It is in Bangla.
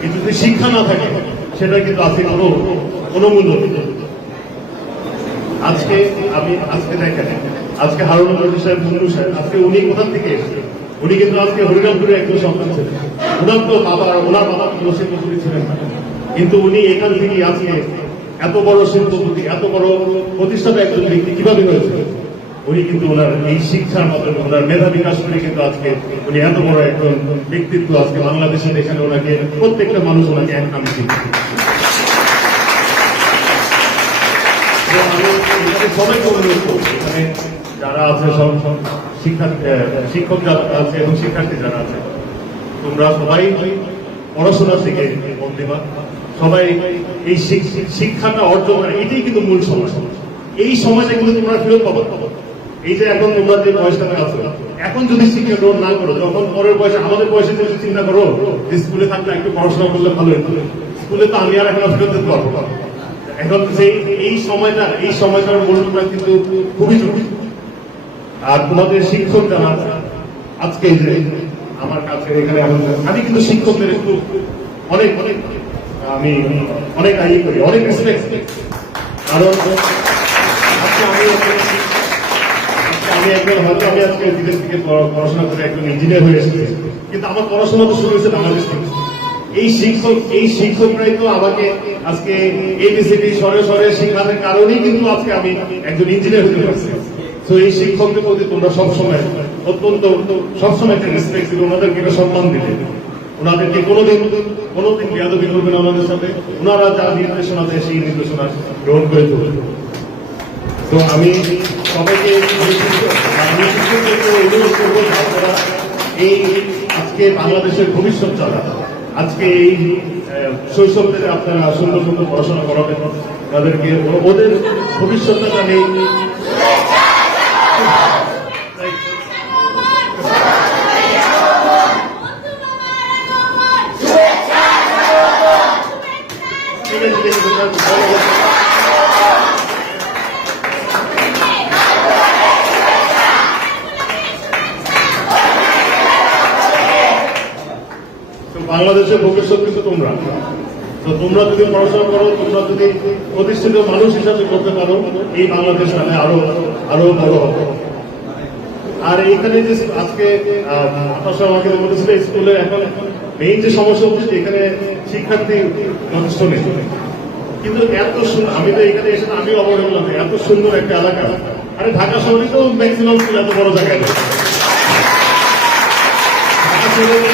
কিন্তু যদি শিক্ষা না থাকে সেটা কিন্তু আজকে কোনো মূল্য নেই। আজকে দেখেন, আজকে হারুন রশিদ সাহেব, মুন্নু সাহেব, আজকে উনি কোথা থেকে এসেছেন? উনি কিন্তু আজকে হরিরামপুরে একজন সন্তান ছিলেন। ওনার বাবা শিল্পপতি ছিলেন না, কিন্তু উনি এখান থেকে আজকে এত বড় শিল্পপতি, এত বড় প্রতিষ্ঠাতা একজন ব্যক্তি কিভাবে হয়েছে? উনি কিন্তু ওনার এই শিক্ষার মাধ্যমে, ওনার মেধা বিকাশ করে কিন্তু আজকে উনি এত বড় একজন ব্যক্তিত্ব আজকে বাংলাদেশে, এখানে ওনাকে প্রত্যেকটা মানুষ ওনাকে এক নামে চিনছে। সবাইকে অনুরোধ করবো, এখানে যারা আছে, শিক্ষক যারা আছে এবং শিক্ষার্থী যারা আছে, তোমরা সবাই পড়াশোনা শিখে মন দিবা। সবাই এই শিক্ষাটা অর্জন করে, এটাই কিন্তু মূল সময়। এই সময়টা কিন্তু তোমরা ফেরত পাবো। এই যে এখন তোমরা যে বয়সটাতে আছো, এখন যদি শিক্ষা গ্রহণ না করো, যখন পরের বয়সে, আমাদের বয়সে যদি চিন্তা করো স্কুলে থাকলে একটু পড়াশোনা করলে ভালো হতো, স্কুলে তো আমি আর এখন ফেরত দিতে পারবো। এখন এই সময়টার মূল্যটা কিন্তু খুবই জরুরি। আর তোমাদের শিক্ষক যারা আজকে যে আমার কাছে এখানে, আমি কিন্তু শিক্ষকদের একটু অনেক আইনি করি, অনেক রেসপেক্ট। কারণ আমি আজকে বিদেশ থেকে পড়াশোনা করে একজন ইঞ্জিনিয়ার হয়ে এসেছি, কিন্তু আমার পড়াশোনা তো শুরু হয়েছে বাংলাদেশ থেকে। এই শিক্ষকরাই তো আমাকে আজকে এবিসিডি সরে শেখানোর কারণেই কিন্তু আজকে আমি একজন ইঞ্জিনিয়ার হতে পারছি। তো এই শিক্ষকদের প্রতি তোমরা সবসময় একটা রেসপেক্ট দিলে, ওনাদেরকে একটা সম্মান দিলে, ওনাদেরকে কোনোদিন বেয়াদবি করবে না ওনাদের সাথে। ওনারা যা নির্দেশনা দেয় সেই নির্দেশনা গ্রহণ করে তুলবে। তো আমি সবাইকে অনুরোধ করবো, যারা এই আজকে বাংলাদেশের ভবিষ্যৎ যারা আজকে এই শৈশব থেকে আপনারা সুন্দর পড়াশোনা করাবেন, তাদেরকে ওদের ভবিষ্যৎটা নেই। বাংলাদেশের ভবিষ্যৎ কিন্তু তোমরা। তো তোমরা যদি পড়াশোনা করো, তোমরা যদি প্রতিষ্ঠিত মানুষ হিসাবে করতে পারো, এই বাংলাদেশ মানে আরো ভালো হবে। আর এইখানে যে আজকে আকাশ আমাকে বলেছিল, স্কুলে এখন মেইন যে সমস্যা হচ্ছে এখানে শিক্ষার্থী যথেষ্ট নেই। কিন্তু এত সুন্দর, আমি তো এখানে এসে আমি অবাক হলাম, এত সুন্দর একটা এলাকা। আরে ঢাকা শহরে তো ম্যাক্সিমাম স্কুল এত বড় জায়গায় নেই। ঢাকা শহরে